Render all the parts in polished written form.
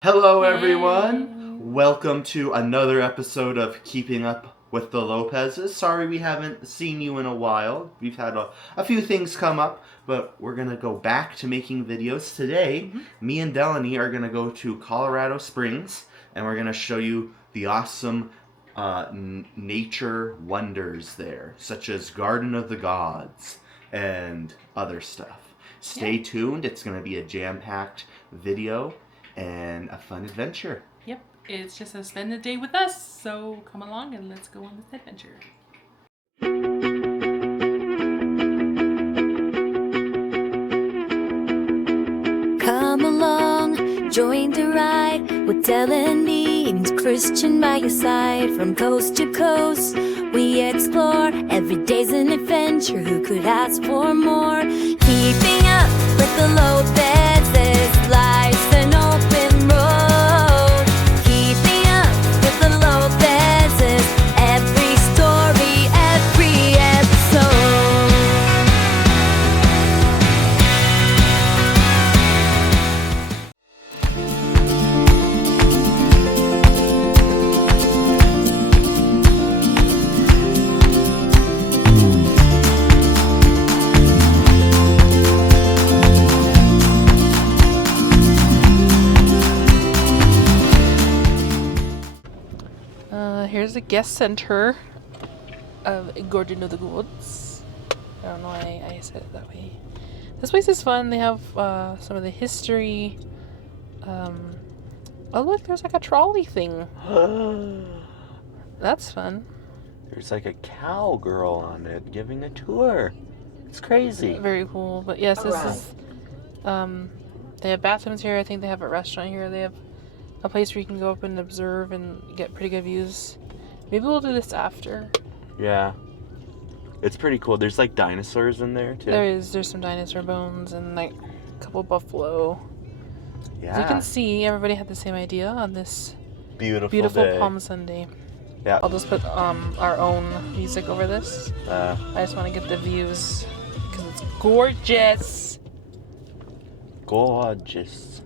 Hello everyone! Welcome to another episode of Keeping Up with the Lopez's. Sorry we haven't seen you in a while. We've had a few things come up, but we're going to go back to making videos. Today, me and Delaney are going to go to Colorado Springs, and we're going to show you the awesome nature wonders there, such as Garden of the Gods and other stuff. Stay tuned, it's going to be a jam-packed video and a fun adventure. Yep, it's just a spend a day with us, so come along and let's go on this adventure. Come along, join the ride with Delaney and Christian by your side. From coast to coast, we explore. Every day's an adventure, who could ask for more? Keeping up with the Lopez's, life's an open road. Keeping up with the Lopez's, every story, every episode. Here's the guest center of Garden of the Gods. I don't know why I said it that way. This place is fun. They have some of the history. Oh look, there's like a trolley thing. That's fun. There's like a cowgirl on it giving a tour. It's crazy. Very cool. But yes, this is they have bathrooms here. I think they have a restaurant here. They have a place where you can go up and observe and get pretty good views. Maybe we'll do this after. Yeah. It's pretty cool. There's like dinosaurs in there too. There's some dinosaur bones and like a couple buffalo. Yeah. As you can see, everybody had the same idea on this beautiful day. Palm Sunday. Yeah. I'll just put our own music over this. I just want to get the views because it's gorgeous. Gorgeous.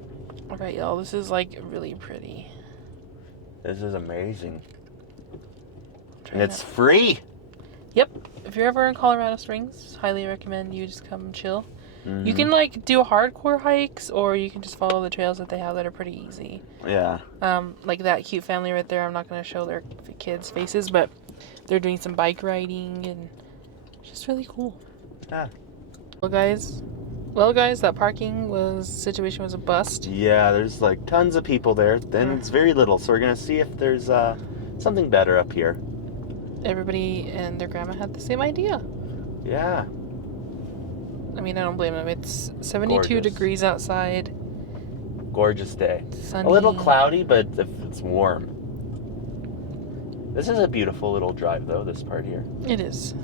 Alright, y'all, this is like really pretty. This is amazing. And it's free. Yep. If you're ever in Colorado Springs, highly recommend you just come chill. You can like do hardcore hikes, or you can just follow the trails that they have that are pretty easy. Yeah. Like that cute family right there. I'm not going to show their kids' faces, but they're doing some bike riding and just really cool. Yeah. Well, guys, that parking situation was a bust. Yeah, there's like tons of people there. Then it's very little, so we're gonna see if there's something better up here. Everybody and their grandma had the same idea. Yeah. I mean, I don't blame them. It's 72 Gorgeous. degrees outside. Gorgeous day. Sunny. A little cloudy, but it's warm. This is a beautiful little drive, though, this part here. It is.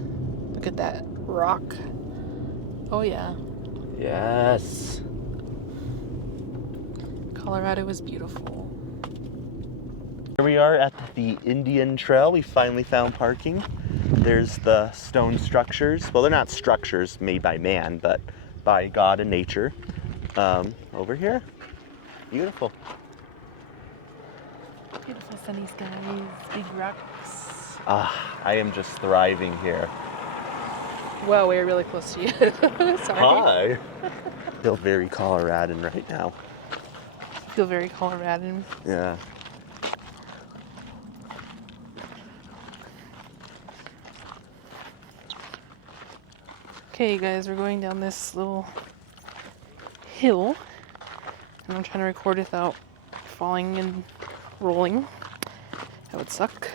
Look at that rock. Oh, yeah. Yes. Colorado is beautiful. Here we are at the Indian Trail. We finally found parking. There's the stone structures. Well, they're not structures made by man, but by God and nature. Over here. Beautiful. Beautiful sunny skies, big rocks. I am just thriving here. Wow, we're really close to you. Sorry. Hi. Feel very Coloradan right now. Feel very Coloradan. Yeah. Okay, guys, we're going down this little hill, and I'm trying to record without falling and rolling. That would suck.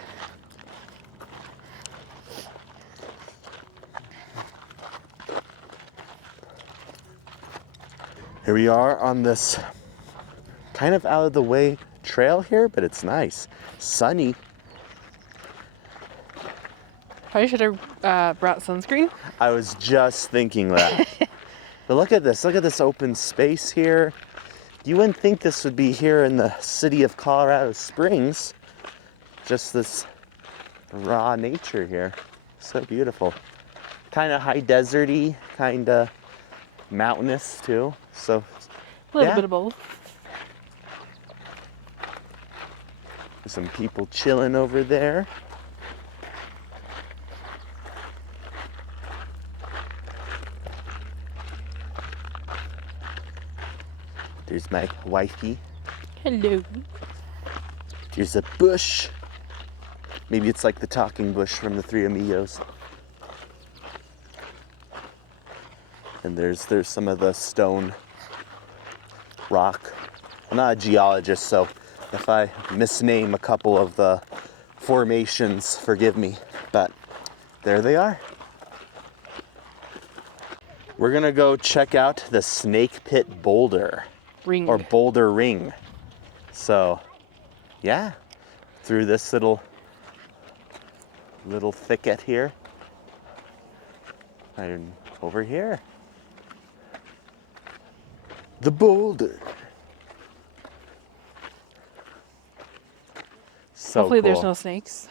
Here we are on this kind of out of the way trail here, but it's nice. Sunny. Probably should have brought sunscreen. I was just thinking that. But look at this. Look at this open space here. You wouldn't think this would be here in the city of Colorado Springs. Just this raw nature here. So beautiful. Kind of high deserty, kind of mountainous too. So A little bit of both. Some people chilling over there. There's my wifey. Hello. There's a bush. Maybe it's like the talking bush from the Three Amigos. And there's some of the stone rock. I'm not a geologist, so if I misname a couple of the formations, forgive me. But there they are. We're gonna go check out the Snake Pit Boulder. Ring. Or Boulder Ring. So, yeah, through this little thicket here. And over here. The boulder. So Hopefully cool. there's no snakes.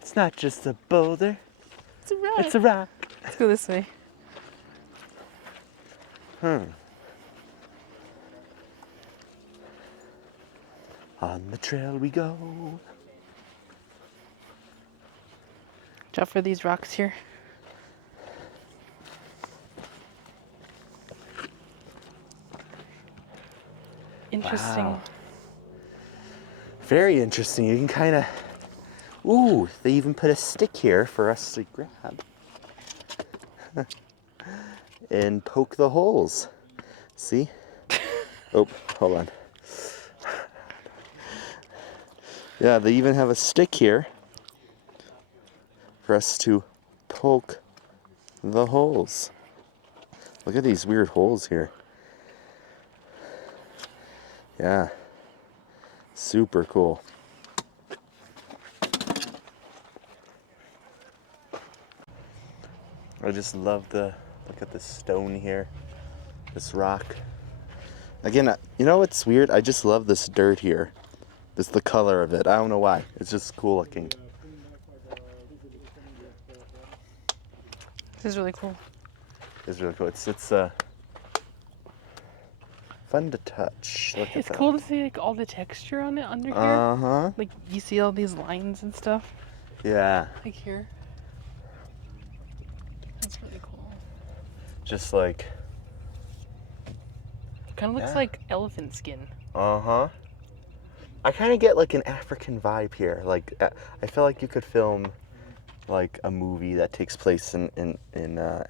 It's not just a boulder. It's a rock. It's a rock. Let's go this way. On the trail we go. Watch out for these rocks here. Interesting. Wow. Very interesting. You can kind of... Ooh, they even put a stick here for us to grab. And poke the holes. See? Oh, hold on. Yeah, they even have a stick here for us to poke the holes. Look at these weird holes here. Yeah. Super cool. I just love look at this stone here. This rock. Again, you know what's weird? I just love this dirt here. Just the color of it. I don't know why. It's just cool looking. This is really cool. It's really cool. It's fun to touch. Look It's at cool that. to see like all the texture on it under here. Uh-huh. Like you see all these lines and stuff. Yeah. Like here. That's really cool. Just like... Kind of looks Yeah. like elephant skin. Uh-huh. I kind of get like an African vibe here. Like, I feel like you could film like a movie that takes place in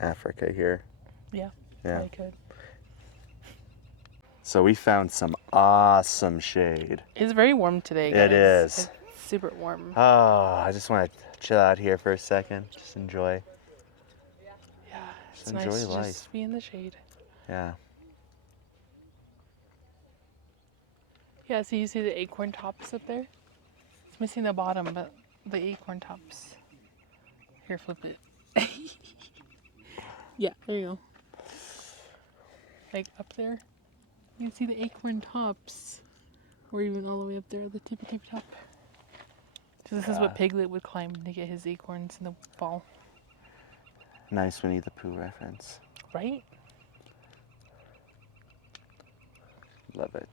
Africa here. Yeah. Yeah. I could. So we found some awesome shade. It's very warm today, guys. It is. It's super warm. Oh, I just want to chill out here for a second. Just enjoy. Yeah. It's Just nice enjoy to life. just be in the shade. Yeah. Yeah, so you see the acorn tops up there? It's missing the bottom, but the acorn tops. Here, flip it. Yeah, there you go. Like up there. You can see the acorn tops. Or even all the way up there, the tippy top. So this is what Piglet would climb to get his acorns in the fall. Nice Winnie the Pooh reference. Right? Love it.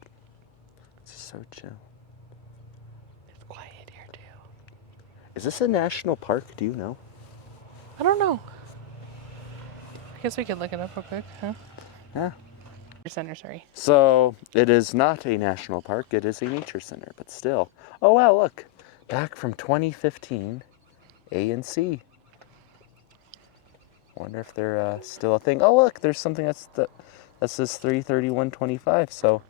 It's just so chill. It's quiet here too. Is this a national park? Do you know? I don't know. I guess we could look it up real quick, huh? Yeah. Center, sorry. So it is not a national park. It is a nature center, but still. Oh wow! Look, back from 2015, A and C. Wonder if they're still a thing. Oh look, there's something that says 3/31/25. So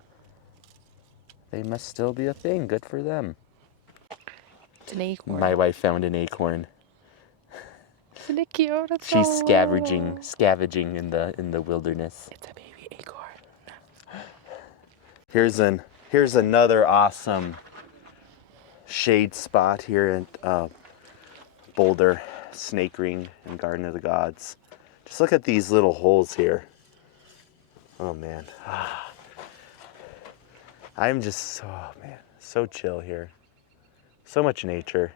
they must still be a thing. Good for them. It's an acorn. My wife found an acorn. Isn't it cute? It's She's so scavenging in the wilderness. It's a baby acorn. Here's another awesome shade spot here at Boulder Snake Ring and Garden of the Gods. Just look at these little holes here. Oh man. I'm just so chill here. So much nature.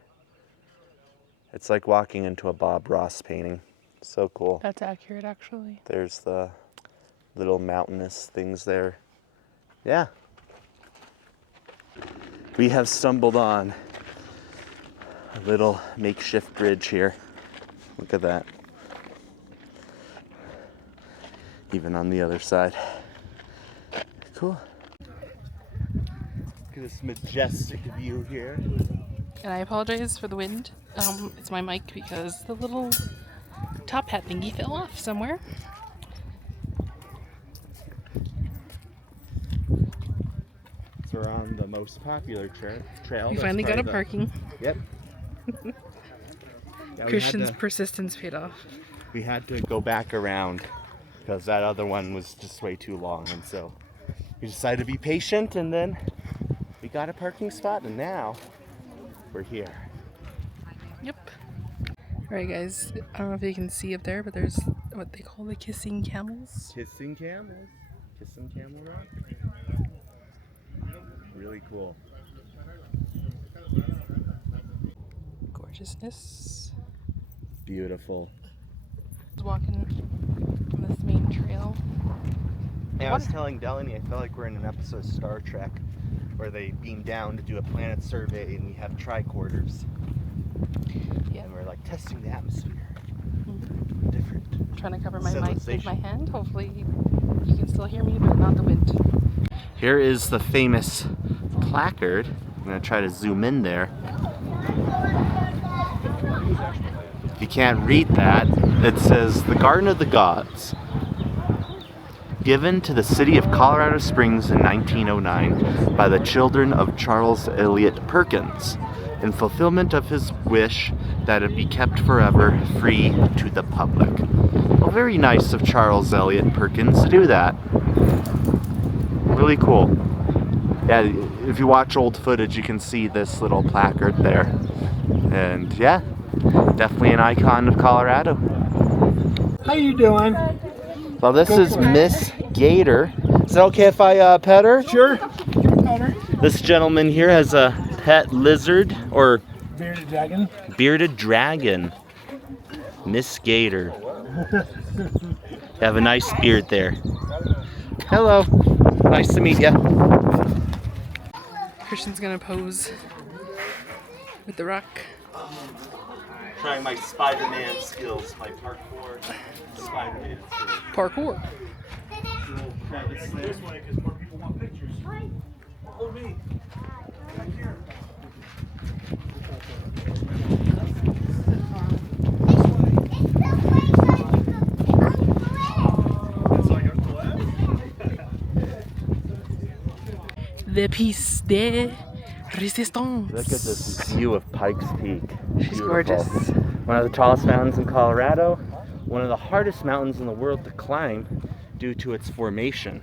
It's like walking into a Bob Ross painting. So cool. That's accurate, actually. There's the little mountainous things there. Yeah. we have stumbled on a little makeshift bridge here. Look at that. Even on the other side. Cool. Look at this majestic view here. And I apologize for the wind. It's my mic because the little top hat thingy fell off somewhere. So we're on the most popular trail. We That's finally got probably a parking. Yep. Yeah, Christian's persistence paid off. we had to go back around because that other one was just way too long, and so we decided to be patient, and then we got a parking spot, and now we're here. Yep. Alright guys, I don't know if you can see up there, but there's what they call the kissing camels. Kissing camels. Kissing camel rock. Really cool. Gorgeousness. Beautiful. I was walking on this main trail. Yeah, I was telling Delaney, I feel like we're in an episode of Star Trek where they beam down to do a planet survey and we have tricorders. Yeah. And we're like testing the atmosphere. Mm-hmm. Different. I'm trying to cover my mic with Civilization. my hand. Hopefully you can still hear me, but not the wind. Here is the famous placard. I'm going to try to zoom in there. If you can't read that, it says, "The Garden of the Gods, given to the city of Colorado Springs in 1909 by the children of Charles Eliot Perkins, in fulfillment of his wish that it be kept forever free to the public." Well, very nice of Charles Eliot Perkins to do that. Really cool. Yeah, if you watch old footage, you can see this little placard there. And yeah, definitely an icon of Colorado. How you doing? Well, this is Miss Gator. Is it okay if I pet her? Sure. Better. This gentleman here has a pet lizard, or Bearded dragon. bearded dragon. Miss Gator. You have a nice beard there. Hello. Nice to meet you. Christian's gonna pose with the rock. Trying my Spider-Man skills, my parkour Spider-Man skills. Parkour. This way, because more people want pictures. Follow me. Right here. The piece de resistance. Look at this view of Pikes Peak. She's Beautiful. gorgeous. One of the tallest mountains in Colorado. One of the hardest mountains in the world to climb due to its formation.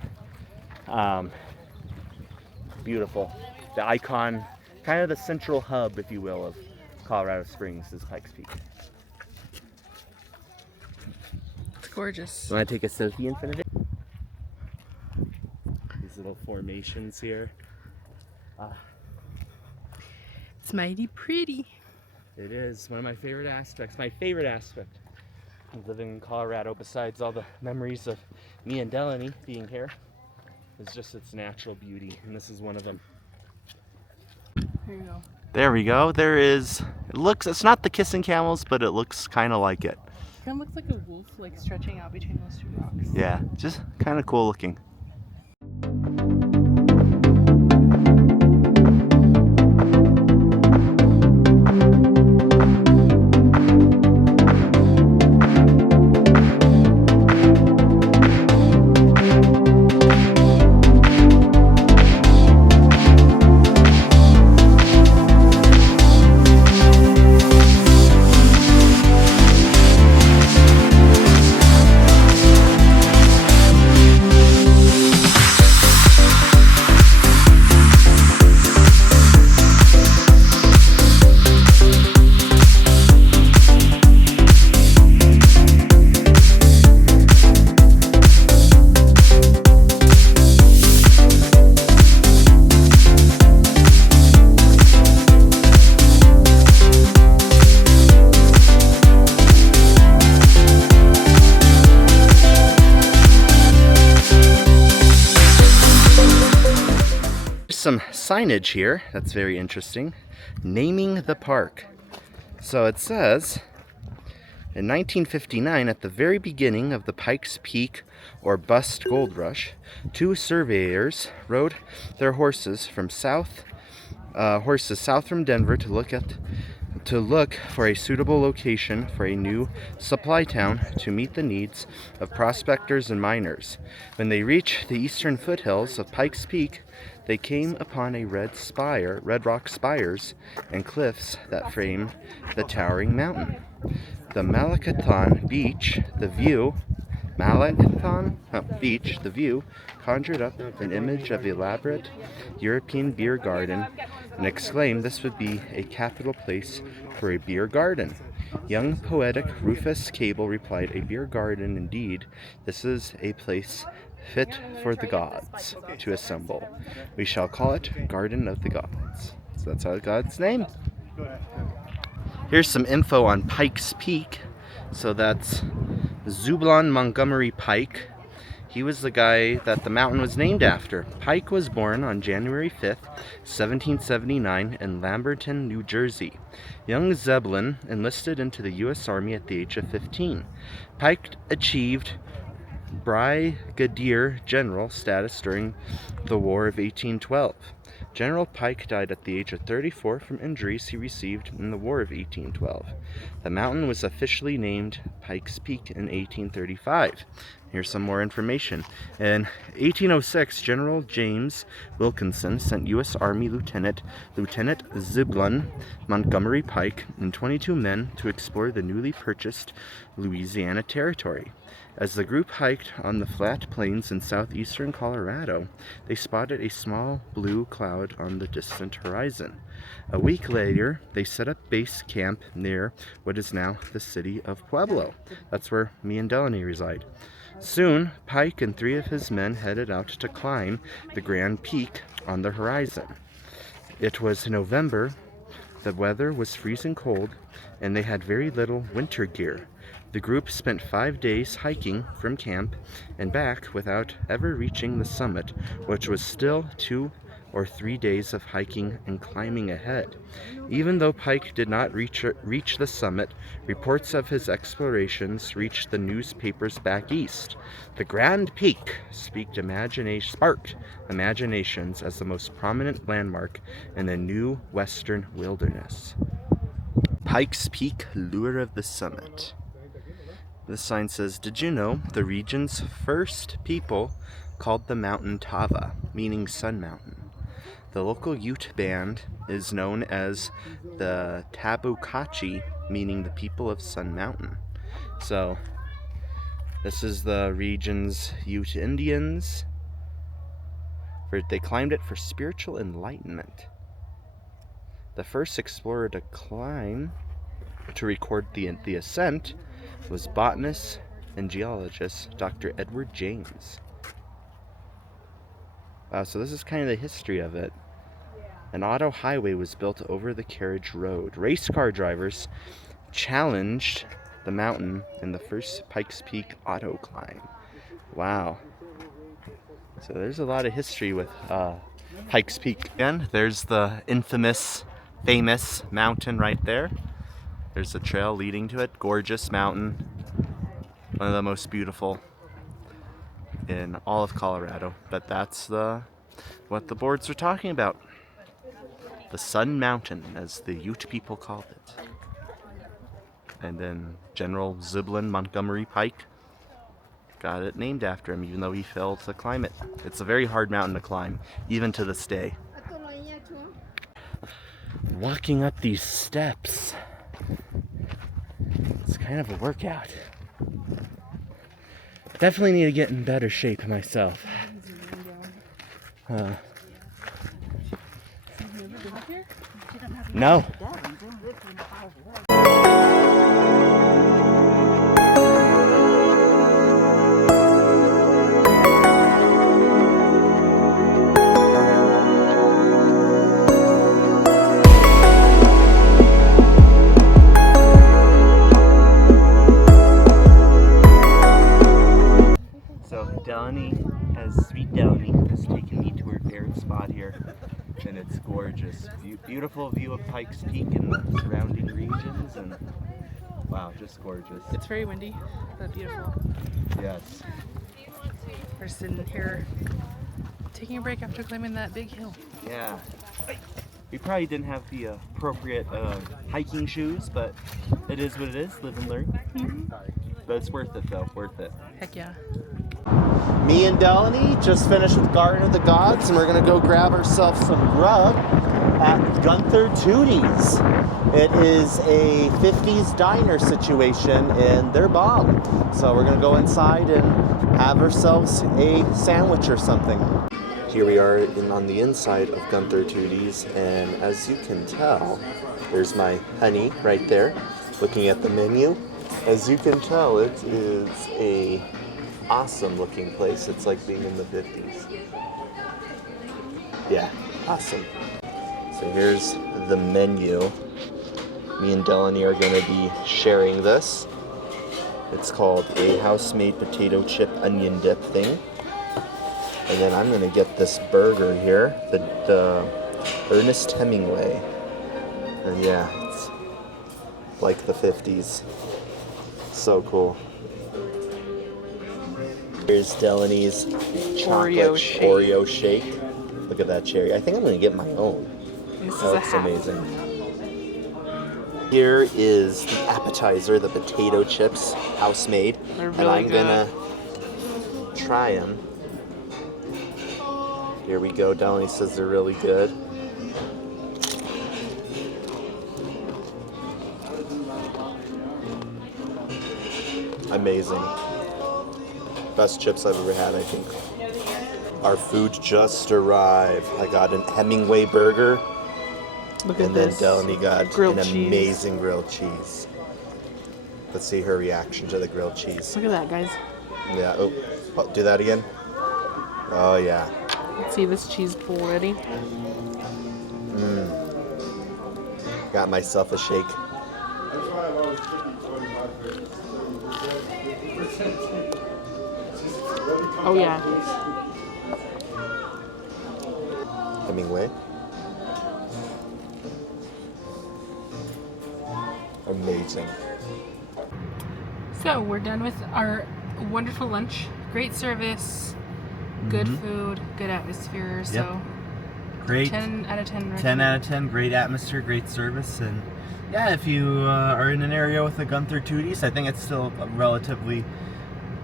Beautiful. The icon, kind of the central hub, if you will, of Colorado Springs is Pikes Peak. It's gorgeous. You want to take a selfie in front of it? These little formations here. It's mighty pretty. It is one of my favorite aspects. My favorite aspect of living in Colorado, besides all the memories of me and Delaney being here, is just its natural beauty, and this is one of them. There you go. There we go. There is. It's not the kissing camels, but it looks kind of like it. Kind of looks like a wolf, like stretching out between those two rocks. Yeah, just kind of cool looking. signage here that's very interesting. Naming the park. So it says, in 1959, at the very beginning of the Pikes Peak or Bust Gold Rush, 2 surveyors rode their horses south from Denver to look for a suitable location for a new supply town to meet the needs of prospectors and miners. When they reached the eastern foothills of Pikes Peak, they came upon a red rock spires and cliffs that framed the towering mountain. The Malacathon Beach, the view conjured up an image of elaborate European beer garden and exclaimed this would be a capital place for a beer garden. Young poetic Rufus Cable replied, "A beer garden indeed. This is a place fit for the gods to assemble. We shall call it Garden of the Gods." So that's how God's name. Here's some info on Pikes Peak. So that's Zebulon Montgomery Pike. He was the guy that the mountain was named after. Pike was born on January 5th, 1779 in Lamberton, New Jersey. Young Zebulon enlisted into the U.S. Army at the age of 15. Pike achieved brigadier general status during the War of 1812. General Pike died at the age of 34 from injuries he received in the War of 1812. The mountain was officially named Pikes Peak in 1835. Here's some more information. In 1806, General James Wilkinson sent U.S. Army Lieutenant Zebulon Montgomery Pike and 22 men to explore the newly purchased Louisiana Territory. As the group hiked on the flat plains in southeastern Colorado, they spotted a small blue cloud on the distant horizon. A week later, they set up base camp near what is now the city of Pueblo. That's where me and Delaney reside. Soon, Pike and 3 of his men headed out to climb the grand peak on the horizon. It was November, the weather was freezing cold, and they had very little winter gear. The group spent 5 days hiking from camp and back without ever reaching the summit, which was still 2 or 3 days of hiking and climbing ahead. Even though Pike did not reach the summit, reports of his explorations reached the newspapers back east. The Grand Peak sparked imaginations as the most prominent landmark in the new western wilderness. Pikes Peak, lure of the summit. This sign says, "Did you know the region's first people called the mountain Tava, meaning Sun Mountain? The local Ute band is known as the Tabukachi, meaning the people of Sun Mountain." So, this is the region's Ute Indians. They climbed it for spiritual enlightenment. The first explorer to record the ascent was botanist and geologist Dr. Edward James. Wow, so this is kind of the history of it. An auto highway was built over the carriage road. Race car drivers challenged the mountain in the first Pikes Peak auto climb. Wow. So there's a lot of history with Pikes Peak. And there's the famous mountain right there. There's a trail leading to it. Gorgeous mountain. One of the most beautiful in all of Colorado. But that's what the boards are talking about. The Sun Mountain, as the Ute people called it. And then General Zebulon Montgomery Pike got it named after him, even though he failed to climb it. It's a very hard mountain to climb, even to this day. Walking up these steps, it's kind of a workout. Definitely need to get in better shape myself. No. Sweet Delaney has taken me to her favorite spot here, and It's gorgeous. Beautiful view of Pikes Peak and the surrounding regions, and wow, just gorgeous. It's very windy, but beautiful. Yes. We're sitting here taking a break after climbing that big hill. Yeah. We probably didn't have the appropriate hiking shoes, but it is what it is. Live and learn. But it's worth it, though. Worth it. Heck yeah. Me and Delaney just finished with Garden of the Gods, and we're gonna go grab ourselves some grub at Gunther Toodies. It is a 50s diner situation, and they're bomb. So we're gonna go inside and have ourselves a sandwich or something. Here we are on the inside of Gunther Toodies, and as you can tell, there's my honey right there, looking at the menu. As you can tell, it is a awesome looking place. It's like being in the 50s. Yeah, awesome. So here's the menu. Me and Delaney are going to be sharing this. It's called a house-made potato chip onion dip thing. And then I'm going to get this burger here, the Ernest Hemingway. And yeah, it's like the 50s. So cool. Here's Delaney's chocolate Oreo shake. Look at that cherry. I think I'm going to get my own. This That looks amazing. Here is the appetizer, the potato chips, house-made. They're And really I'm good. going to try them. Here we go. Delaney says they're really good. Amazing. Best chips I've ever had, I think. Our food just arrived. I got an Hemingway burger. Look at And then this. Delaney got Grilled an cheese. amazing grilled cheese. Let's see her reaction to the grilled cheese. Look at that, guys. Yeah. Oh, do that again. Oh yeah. Let's see this cheese bowl ready. Got myself a shake. Oh yeah. Hemingway. Amazing. So we're done with our wonderful lunch. Great service, good food, good atmosphere. So Great. 10 out of 10. 10 out of 10. Great atmosphere, great service, and yeah, if you are in an area with a Gunther Toodies, I think it's still a relatively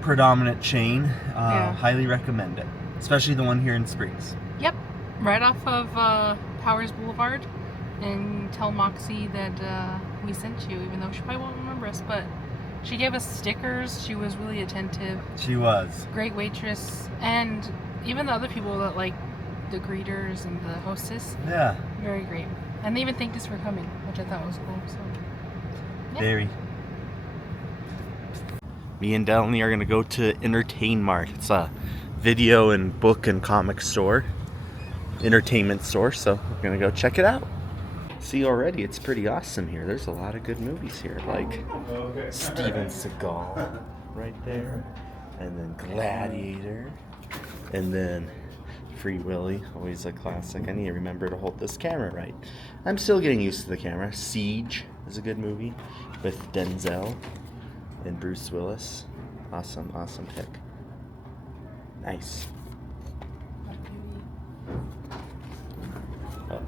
predominant chain. Highly recommend it, especially the one here in Springs. Yep, right off of Powers Boulevard, and tell Moxie that we sent you, even though she probably won't remember us, but she gave us stickers. She was really attentive. She was. Great waitress, and even the other people that like the greeters and the hostess, Yeah. very great. And they even thanked us for coming, which I thought was cool. So yeah. Very. Me and Delaney are gonna go to Entertain Mart. It's a video and book and comic store, entertainment store. So we're gonna go check it out. See, already it's pretty awesome here. There's a lot of good movies here, like Steven Seagal right there, and then Gladiator, and then Free Willy, always a classic. I need to remember to hold this camera right. I'm still getting used to the camera. Siege is a good movie with Denzel and Bruce Willis. Awesome, awesome pick. Nice. Oh,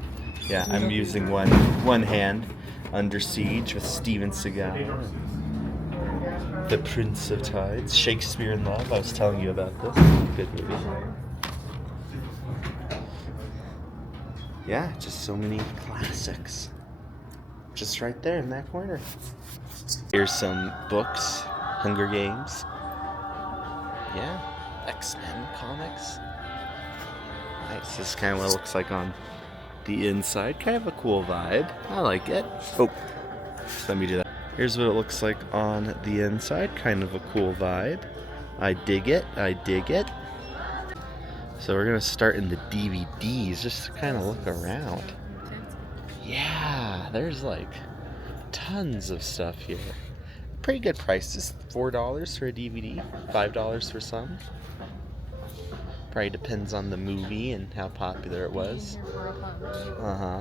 yeah, I'm using one hand. Under Siege with Steven Seagal. The Prince of Tides. Shakespeare in Love. I was telling you about this. Good movie. Yeah, just so many classics. Just right there in that corner. Here's some books. Hunger Games. Yeah. X-Men comics. Nice. This is kind of what it looks like on the inside. Kind of a cool vibe. I like it. Oh, let me do that. Here's what it looks like on the inside. Kind of a cool vibe. I dig it. I dig it. So we're going to start in the DVDs just to kind of look around. Yeah, there's like tons of stuff here. Pretty good prices. $4 for a DVD, $5 for some. Probably depends on the movie and how popular it was.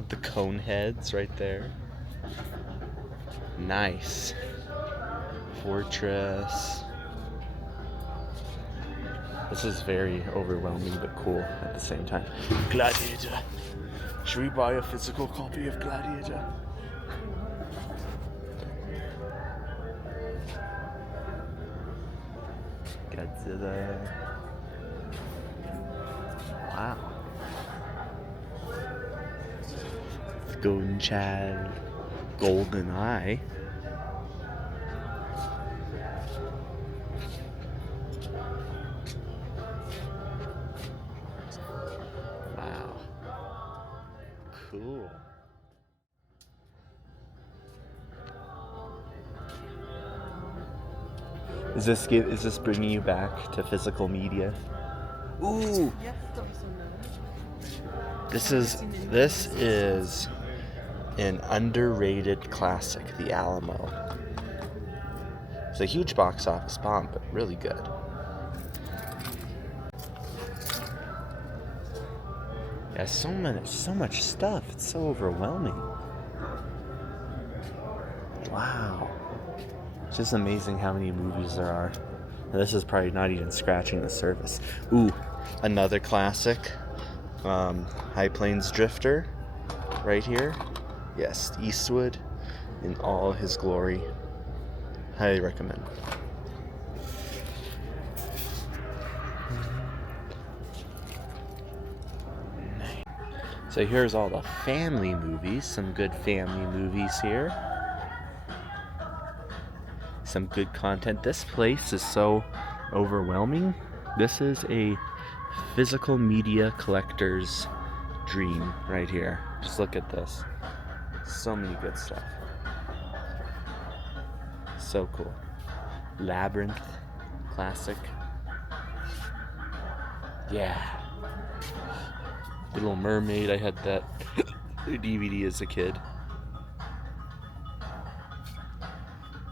The cone heads right there. Nice. Fortress. This is very overwhelming but cool at the same time. Gladiator. Should we buy a physical copy of Gladiator? Godzilla. Wow. Golden Child. Golden Eye. Wow. Cool. Is this bringing you back to physical media? Ooh. This is an underrated classic, The Alamo. It's a huge box office bomb, but really good. Yeah, so much stuff. It's so overwhelming. Wow. It's just amazing how many movies there are. And this is probably not even scratching the surface. Ooh, another classic. High Plains Drifter. Right here. Yes, Eastwood in all his glory. Highly recommend. So here's all the family movies. Some good family movies here. Some good content. This place is so overwhelming. This is a physical media collector's dream right here. Just look at this. So many good stuff. So cool. Labyrinth, classic. Yeah. Little Mermaid, I had that DVD as a kid.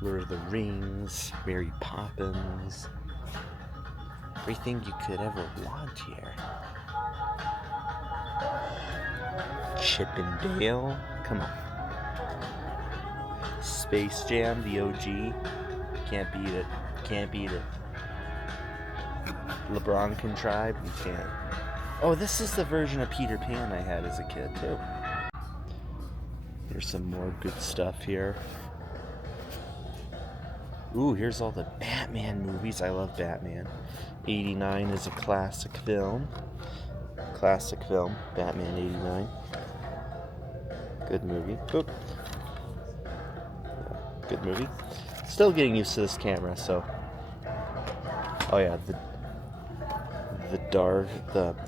Lord of the Rings, Mary Poppins. Everything you could ever want here. Chip and Dale, come on. Space Jam, the OG. Can't beat it. Can't beat it. LeBron Contrived, you can't. Oh, this is the version of Peter Pan I had as a kid, too. Here's some more good stuff here. Ooh, here's all the Batman movies. I love Batman. 89 is a classic film. Classic film, Batman 89. Good movie. Oop. Good movie. Still getting used to this camera, so. Oh yeah, the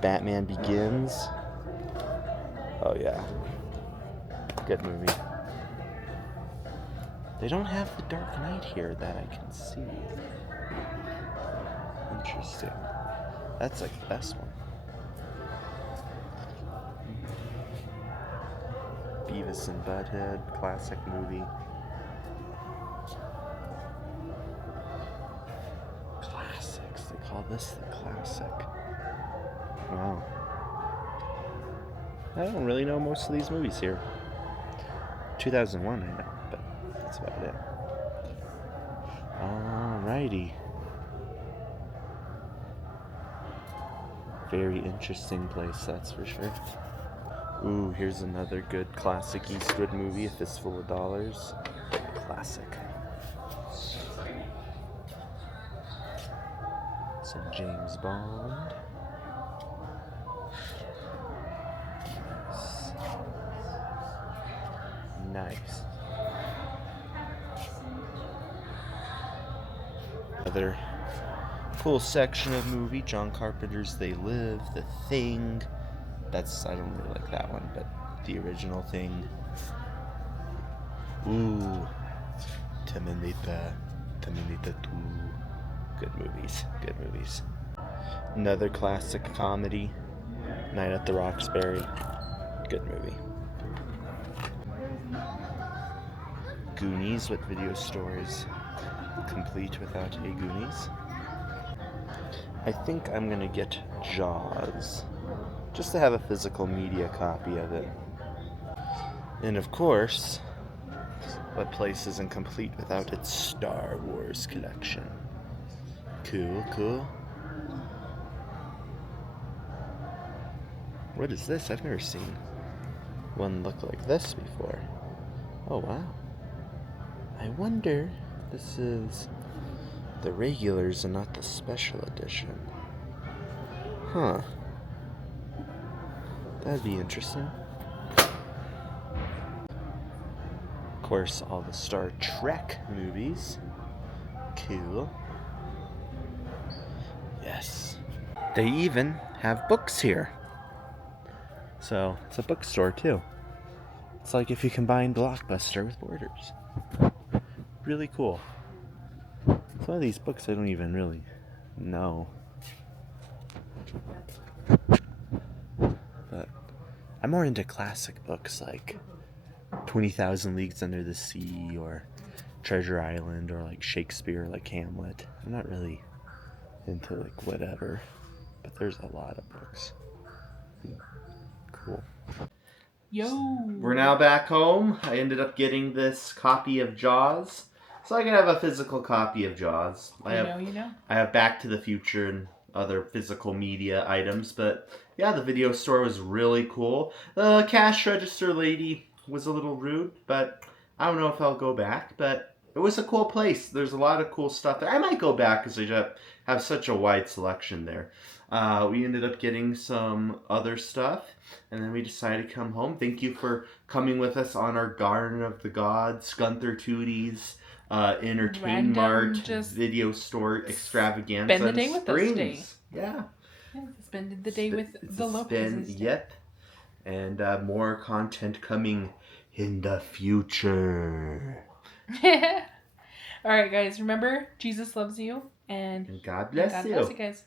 Batman Begins. Oh yeah. Good movie. They don't have the Dark Knight here that I can see. Interesting. That's like the best one. Beavis and Butthead, classic movie. Classics, they call this the classic. Wow. I don't really know most of these movies here. 2001 I know, but that's about it. Alrighty. Very interesting place, that's for sure. Ooh, here's another good classic Eastwood movie, A Fistful of Dollars. Classic. Some James Bond. Nice. Another cool section of movie, John Carpenter's They Live, The Thing. I don't really like that one, but the original Thing. Ooh. Terminator 2. Good movies. Another classic comedy, Night at the Roxbury. Good movie. Goonies, what video stores complete without a Goonies? I think I'm gonna get Jaws, just to have a physical media copy of it. And of course, what place isn't complete without its Star Wars collection? Cool, cool. What is this? I've never seen one look like this before. Oh, wow. I wonder if this is the regulars and not the special edition. Huh. That'd be interesting. Of course, all the Star Trek movies. Cool. Yes. They even have books here. So, it's a bookstore too. It's like if you combine Blockbuster with Borders. Really cool. Some of these books I don't even really know. But I'm more into classic books like 20,000 Leagues Under the Sea or Treasure Island or like Shakespeare, like Hamlet. I'm not really into like whatever, but there's a lot of books. Cool. Yo. We're now back home. I ended up getting this copy of Jaws, so I can have a physical copy of Jaws. I have Back to the Future and other physical media items, but yeah, the video store was really cool. The cash register lady was a little rude, but I don't know if I'll go back, but it was a cool place. There's a lot of cool stuff there. I might go back because they have such a wide selection there. We ended up getting some other stuff, and then we decided to come home. Thank you for coming with us on our Garden of the Gods, Gunther, Toodies, Entertain Mart, video store extravaganza. Spend the day with us day. Yeah. Spend the day with the Lopez's. Yep. And more content coming in the future. All right, guys. Remember, Jesus loves you, and God bless you. God bless you guys.